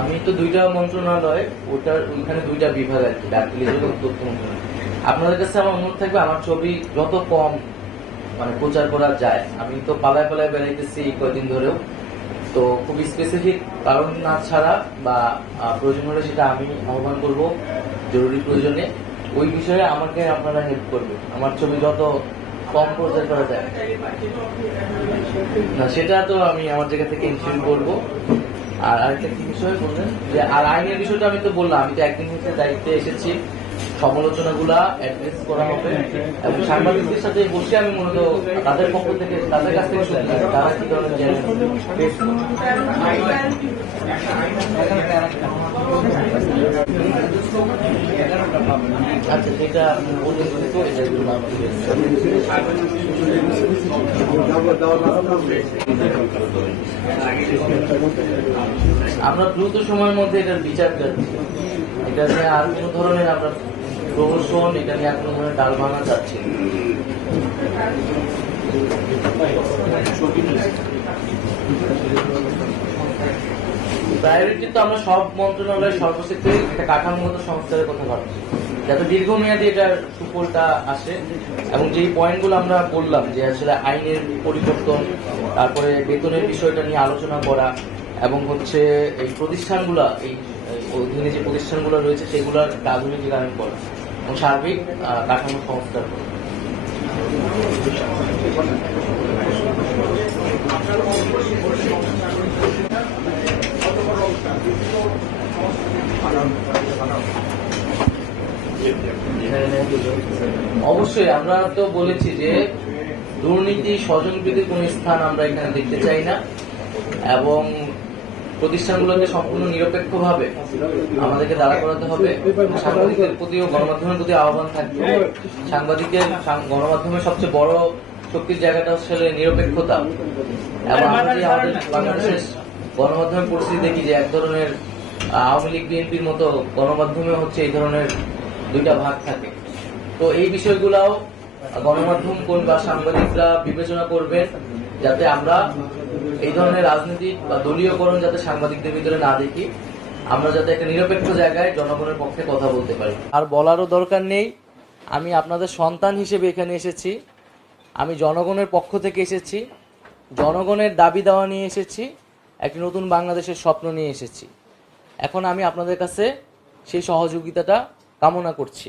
আমি তো দুইটা মন্ত্রণালয়, ওইখানে দুইটা বিভাগ আর কি, ডাক এবং তথ্য মন্ত্রণালয়। আপনাদের কাছে আমার অনুরোধ থাকবে আমার ছবি যত কম প্রচার করা যায়। আমি তো পালায় পালায় বেড়াইতেছি কয়েকদিন ধরেও, তো খুব স্পেসিফিক কারণ না ছাড়া বা প্রয়োজন হলে সেটা আমি আহ্বান করব জরুরি প্রয়োজনে, ওই বিষয়ে আমাকে আপনারা হেল্প করবেন। আমার ছবি যত কম প্রচার করা যায় না সেটা তো আমি আমার জায়গা থেকে ইনশিওর করবো। আর আরেকটা কি বিষয় বললেন যে আর আইনের বিষয়টা আমি তো বললাম, আমি তো একদিন হচ্ছে দায়িত্বে এসেছি, সমালোচনাগুলা অ্যাড্রেস করা হবে এবং সাংবাদিকদের সাথে বসে আমি মূলত তাদের পক্ষ থেকে তাদের কাছ থেকে শুনতে তারা কি ধরনের আচ্ছা সেটা বলতে আমরা দ্রুত সময়ের মধ্যে এটার বিচার চাচ্ছি। এটা নিয়ে আর কোন ধরনের আমরা প্রহসন, এটা নিয়ে আর কোন ধরনের ডাল ভাঙা যাচ্ছে। প্রায়োরিটি তো আমরা সব মন্ত্রণালয়ের সর্বশেষে একটা কাঠামোগত সংস্কারের কথা ভাবছি, যাতে দীর্ঘমেয়াদী এটার সুফলটা আসে। এবং যেই পয়েন্টগুলো আমরা বললাম যে আসলে আইনের পরিবর্তন, তারপরে বেতনের বিষয়টা নিয়ে আলোচনা করা, এবং হচ্ছে এই প্রতিষ্ঠানগুলা, এই অধীনে যে প্রতিষ্ঠানগুলো রয়েছে সেগুলোর আধুনিকীকরণ করা এবং সার্বিক কাঠামো সংস্কার করা। অবশ্যই আমরা তো বলেছি যে দুর্নীতি স্বজনপ্রীতির কোন স্থান আমরা এখানে দেখতে চাই না, এবং প্রতিষ্ঠানগুলোকে সম্পূর্ণ নিরপেক্ষভাবে আমাদেরকে দাঁড়া করাতে হবে। সাংবাদিকদের প্রতিও গণমাধ্যমের প্রতি আহ্বান থাকবে, গণমাধ্যমের সবচেয়ে বড় শক্তির জায়গাটা হচ্ছে নিরপেক্ষতা। এবং আমরা যে আমাদের বাংলাদেশের গণমাধ্যমের পরিস্থিতি দেখি যে এক ধরনের আওয়ামী লীগ বিএনপির মতো গণমাধ্যমে হচ্ছে এই ধরনের দুইটা ভাগ থাকে। তো এই বিষয়গুলাও গণমাধ্যম কোন বা সাংবাদিকরা বিবেচনা করবেন, যাতে আমরা এই ধরনের রাজনীতি বা দলীয়করণ যাতে সাংবাদিকদের ভিতরে না দেখি, আমরা যাতে একটা নিরপেক্ষ জায়গায় জনগণের পক্ষে কথা বলতে পারি। আর বলারও দরকার নেই, আমি আপনাদের সন্তান হিসেবে এখানে এসেছি, আমি জনগণের পক্ষ থেকে এসেছি, জনগণের দাবি দেওয়া নিয়ে এসেছি, একটি নতুন বাংলাদেশের স্বপ্ন নিয়ে এসেছি। এখন আমি আপনাদের কাছে সেই সহযোগিতাটা কামনা করছি।